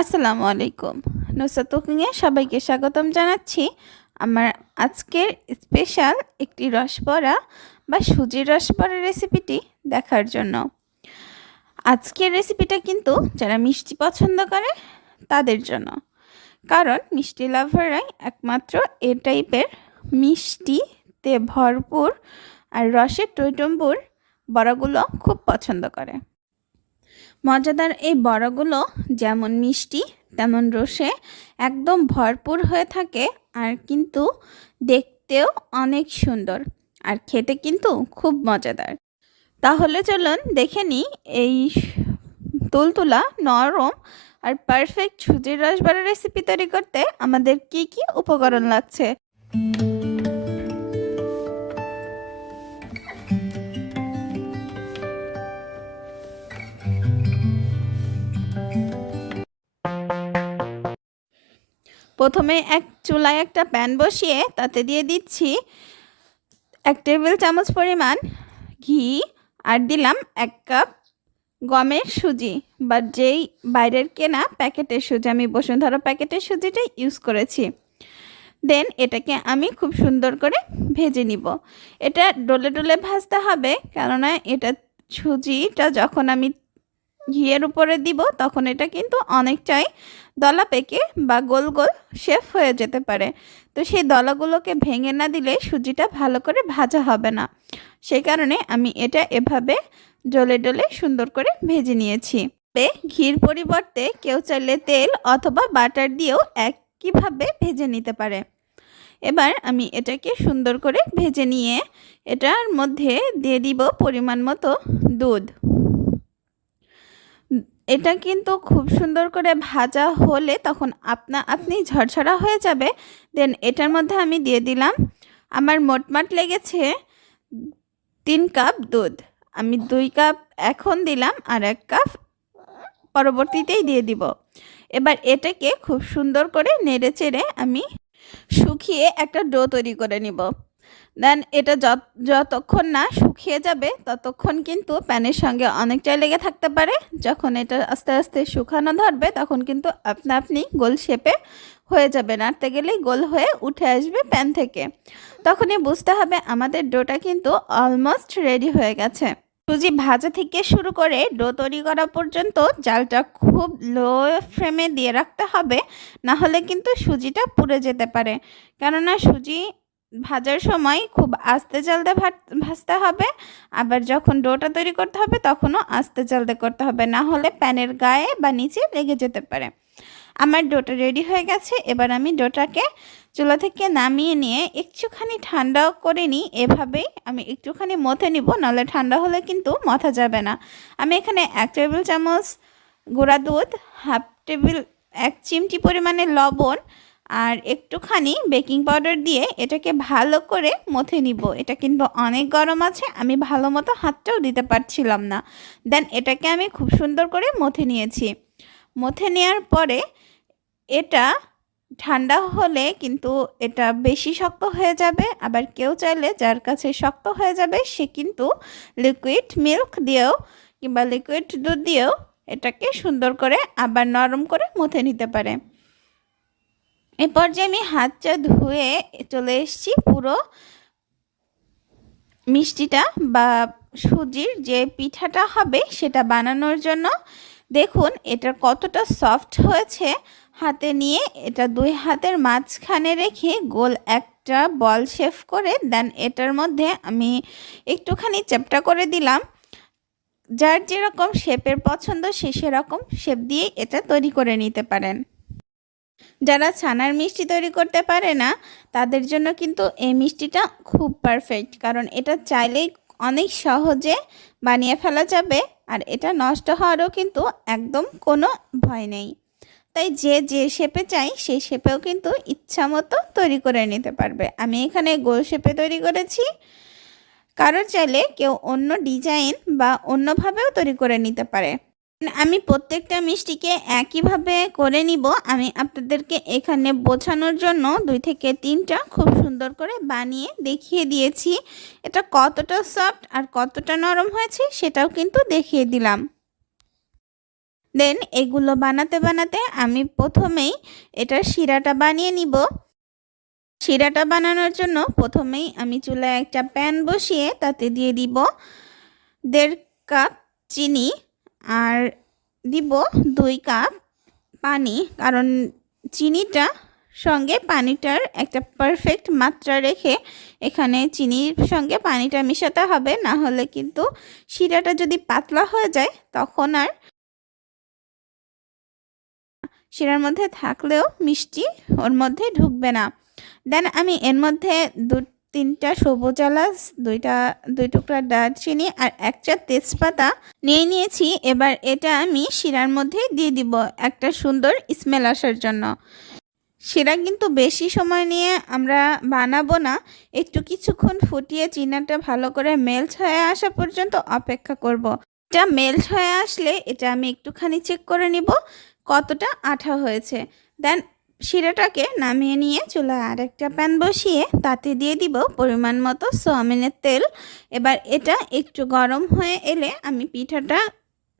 আসসালামু আলাইকুম। নুসরাত কুকিংয়ে সবাইকে স্বাগতম জানাচ্ছি। আমার আজকের স্পেশাল একটি রসবড়া বা সুজির রসবড়া রেসিপিটি দেখার জন্য। আজকের রেসিপিটা কিন্তু যারা মিষ্টি পছন্দ করে তাদের জন্য, কারণ মিষ্টি লাভাররাই একমাত্র এ টাইপের মিষ্টিতে ভরপুর আর রসের টইটম্বুর বড়াগুলো খুব পছন্দ করে। মজাদার এই বড়াগুলো যেমন মিষ্টি তেমন রসে একদম ভরপুর হয়ে থাকে, আর কিন্তু দেখতেও অনেক সুন্দর আর খেতে কিন্তু খুব মজাদার। তাহলে চলুন দেখে নিই এই তুলতুলা নরম আর পারফেক্ট সুজির রসবড়া রেসিপি তৈরি করতে আমাদের কি কি উপকরণ লাগছে। প্রথমে চুলায় একটা প্যান বসিয়ে তাতে দিয়ে দিচ্ছি 1 টেবিল চামচ পরিমাণ ঘি, আর দিলাম 1 কাপ গমের সুজি বা যেই বাইরের কেনা প্যাকেটের সুজি, আমি বসুন্ধরা প্যাকেটের সুজিটা ইউজ করেছি। দেন এটাকে আমি খুব সুন্দর করে ভেজে নিব। এটা ডলে ডলে ভাজতে হবে, কেননা এটা সুজিটা যখন আমি ঘিয়ের উপরে দিব তখন এটা কিন্তু অনেকটাই দলা পেকে বা গোল গোল শেপ হয়ে যেতে পারে। তো সেই দলাগুলোকে ভেঙে না দিলে সুজিটা ভালো করে ভাজা হবে না। সেই কারণে আমি এটা এভাবে ডলে ডলে সুন্দর করে ভেজে নিয়েছি। ঘির পরিবর্তে কেউ চাইলে তেল অথবা বাটার দিয়েও একইভাবে ভেজে নিতে পারে। এবার আমি এটাকে সুন্দর করে ভেজে নিয়ে এটার মধ্যে দিয়ে দিব পরিমাণ মতো দুধ। এটা কিন্তু খুব সুন্দর করে ভাজা হলে তখন আপনি ঝরঝরা হয়ে যাবে। দেন এটার মধ্যে আমি দিয়ে দিলাম, আমার মোটমাট লেগেছে 3 কাপ দুধ। আমি 2 কাপ এখন দিলাম আর 1 কাপ পরবর্তীতেই দিয়ে দিব। এবার এটাকে খুব সুন্দর করে নেড়ে চেড়ে আমি শুকিয়ে একটা ডো তৈরি করে নিব। দেন এটা যতক্ষণ না শুকিয়ে যাবে ততক্ষণ কিন্তু প্যানের সঙ্গে অনেকটাই লেগে থাকতে পারে। যখন এটা আস্তে আস্তে শুকানো ধরবে তখন কিন্তু আপনি গোল শেপে হয়ে যাবে, নাড়তে গেলেই গোল হয়ে উঠে আসবে প্যান থেকে। তখনই বুঝতে হবে আমাদের ডোটা কিন্তু অলমোস্ট রেডি হয়ে গেছে। সুজি ভাজা থেকে শুরু করে ডো তৈরি করা পর্যন্ত জালটা খুব লো ফ্লেমে দিয়ে রাখতে হবে, না হলে কিন্তু সুজিটা পুড়ে যেতে পারে। কেননা সুজি ভাজার সময় খুব আস্তে জালতে ভাজতে হবে, আবার যখন ডোটা তৈরি করতে হবে তখনও আস্তে জালতে করতে হবে, না হলে প্যানের গায়ে বা নিচে লেগে যেতে পারে। আমার ডোটা রেডি হয়ে গেছে। এবার আমি ডোটাকে চুলা থেকে নামিয়ে নিয়ে একটুখানি ঠান্ডা করে নিই। এভাবেই আমি একটুখানি মথে নিব, নাহলে ঠান্ডা হলে কিন্তু মথা যাবে না। আমি এখানে 1 টেবিল চামচ গুঁড়া দুধ, 1 চিমটি পরিমাণে লবণ আর একটুখানি বেকিং পাউডার দিয়ে এটাকে ভালো করে মথে নিব। এটা কিন্তু অনেক গরম আছে, আমি ভালো মতো হাতটাও দিতে পারছিলাম না। দেন এটাকে আমি খুব সুন্দর করে মথে নিয়েছি। মথে নেওয়ার পরে এটা ঠান্ডা হলে কিন্তু এটা বেশি শক্ত হয়ে যাবে। আবার কেউ চাইলে যার কাছে শক্ত হয়ে যাবে সে কিন্তু লিকুইড মিল্ক দিয়েও কিংবা লিকুইড দুধ দিয়েও এটাকে সুন্দর করে আবার নরম করে মথে নিতে পারে। এই পর্যায়ে আমি হাতটা ধুয়ে চলে এসেছি পুরো মিষ্টিটা বা সুজির যে পিঠাটা হবে সেটা বানানোর জন্য। দেখুন এটা কতটা সফট হয়েছে। হাতে নিয়ে এটা 2 হাতের মাঝখানে রেখে গোল একটা বল শেপ করে দেন এটার মধ্যে আমি একটুখানি চ্যাপটা করে দিলাম। যার যেরকম শেপের পছন্দ সে সেরকম শেপ দিয়ে এটা তৈরি করে নিতে পারেন। যারা ছানার মিষ্টি তৈরি করতে পারে না তাদের জন্য কিন্তু এই মিষ্টিটা খুব পারফেক্ট, কারণ এটা চাইলেই অনেক সহজে বানিয়ে ফেলা যাবে আর এটা নষ্ট হওয়ারও কিন্তু একদম কোনো ভয় নেই। তাই যে শেপে চাই সেই শেপেও কিন্তু ইচ্ছা মতো তৈরি করে নিতে পারবে। আমি এখানে গোল শেপে তৈরি করেছি, কারো চাইলে কেউ অন্য ডিজাইন বা অন্যভাবেও তৈরি করে নিতে পারে। আমি প্রত্যেকটা মিষ্টিকে একইভাবে করে নিব। আমি আপনাদেরকে এখানে বোঝানোর জন্য 2 থেকে 3টা খুব সুন্দর করে বানিয়ে দেখিয়ে দিয়েছি। এটা কতটা সফট আর কতটা নরম হয়েছে সেটাও কিন্তু দেখিয়ে দিলাম। দেন এগুলো বানাতে বানাতে আমি প্রথমেই এটার শিরাটা বানিয়ে নিব। শিরাটা বানানোর জন্য প্রথমেই আমি চুলায় একটা প্যান বসিয়ে তাতে দিয়ে দিব 1.5 কাপ চিনি আর দিব 2 কাপ পানি, কারণ চিনিটা সঙ্গে পানিটার একটা পারফেক্ট মাত্রা রেখে এখানে চিনির সঙ্গে পানিটা মিশাতে হবে, না হলে কিন্তু শিরাটা যদি পাতলা হয়ে যায় তখন আর শিরার মধ্যে থাকলেও মিষ্টি ওর মধ্যে ঢুকবে না। দেন আমি এর মধ্যে 2-3টা সবুজ এলাচ, 2 টুকরা দারচিনি আর 1 চা তেজপাতা নিয়েছি। এবার এটা আমি শিরার মধ্যে দিয়ে দিব একটা সুন্দর স্মেল আসার জন্য। শিরা কিন্তু বেশি সময় নিয়ে আমরা বানাবো না, একটু কিছুক্ষণ ফুটিয়ে চিনাটা ভালো করে মেল্ট হয়ে আসা পর্যন্ত অপেক্ষা করব। এটা মেল্ট হয়ে আসলে এটা আমি একটুখানি চেক করে নিব কতটা আঠা হয়েছে। দেন শিরাটাকে নামিয়ে নিয়ে চুলায় আরেকটা প্যান বসিয়ে তাতে দিয়ে দিব পরিমাণ মতো সয়াবিনের তেল। এবার এটা একটু গরম হয়ে এলে আমি পিঠাটা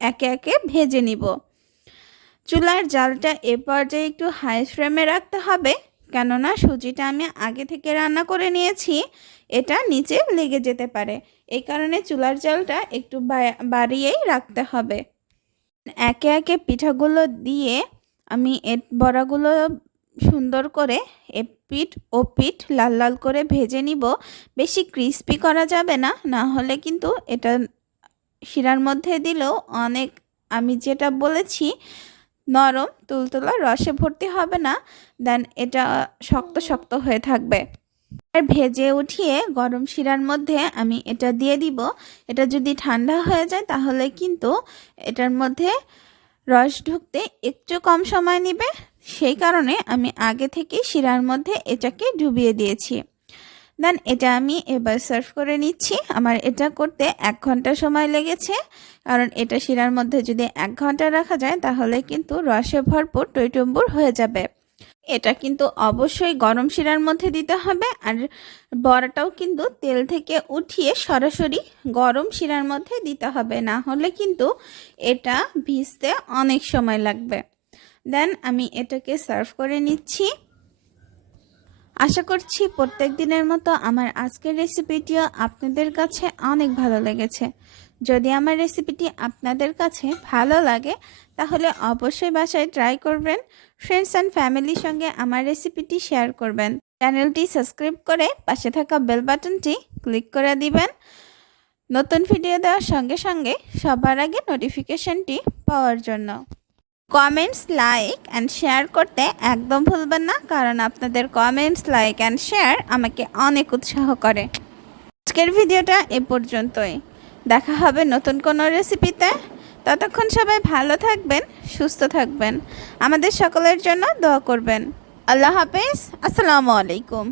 একে একে ভেজে নিব। চুলার জালটা এ পর্যায়ে একটু হাই ফ্লেমে রাখতে হবে, কেননা সুজিটা আমি আগে থেকে রান্না করে নিয়েছি, এটা নিচে লেগে যেতে পারে। এই কারণে চুলার জালটা একটু বাড়িয়েই রাখতে হবে। একে একে পিঠাগুলো দিয়ে আমি বড়াগুলো সুন্দর করে এপিঠ ও পিঠ লাল লাল করে ভেজে নিব। বেশি ক্রিস্পি করা যাবে না, না হলে কিন্তু এটা শিরার মধ্যে দিলেও অনেক, আমি যেটা বলেছি, নরম তুলতুলা রসে ভর্তি হবে না। দেন এটা শক্ত শক্ত হয়ে থাকবে। আর ভেজে উঠিয়ে গরম শিরার মধ্যে আমি এটা দিয়ে দিব। এটা যদি ঠান্ডা হয়ে যায় তাহলে কিন্তু এটার মধ্যে রস ঢুকতে একটু কম সময় নেবে, সেই কারণে আমি আগে থেকে শিরার মধ্যে এটাকে ডুবিয়ে দিয়েছি। দেন এটা আমি এবার সার্ভ করে নিচ্ছি। আমার এটা করতে 1 ঘন্টা সময় লেগেছে, কারণ এটা শিরার মধ্যে যদি 1 ঘন্টা রাখা যায় তাহলে কিন্তু রসে ভরপুর টইটুম্বুর হয়ে যাবে। এটা কিন্তু অবশ্যই গরম শিরার মধ্যে দিতে হবে, আর বড়াটাও কিন্তু তেল থেকে উঠিয়ে সরাসরি গরম শিরার মধ্যে দিতে হবে, না হলে কিন্তু এটা ভিজতে অনেক সময় লাগবে। দেন আমি এটাকে সার্ভ করে নিচ্ছি। আশা করছি প্রত্যেক দিনের মতো আমার আজকের রেসিপিটিও আপনাদের কাছে অনেক ভালো লেগেছে। যদি আমার রেসিপিটি আপনাদের কাছে ভালো লাগে তাহলে অবশ্যই বাসায় ট্রাই করবেন। ফ্রেন্ডস অ্যান্ড ফ্যামিলির সঙ্গে আমার রেসিপিটি শেয়ার করবেন। চ্যানেলটি সাবস্ক্রাইব করে পাশে থাকা বেল বাটনটি ক্লিক করে দিবেন নতুন ভিডিও দেওয়ার সঙ্গে সঙ্গে সবার আগে নোটিফিকেশনটি পাওয়ার জন্য। কমেন্টস, লাইক অ্যান্ড শেয়ার করতে একদম ভুলবেন না, কারণ আপনাদের কমেন্টস, লাইক অ্যান্ড শেয়ার আমাকে অনেক উৎসাহ করে। আজকের ভিডিওটা এ পর্যন্তই। দেখা হবে নতুন কোনো রেসিপিতে। ততক্ষণ সবাই ভালো থাকবেন, সুস্থ থাকবেন, আমাদের সকলের জন্য দোয়া করবেন। আল্লাহ হাফেজ, আসসালামু আলাইকুম।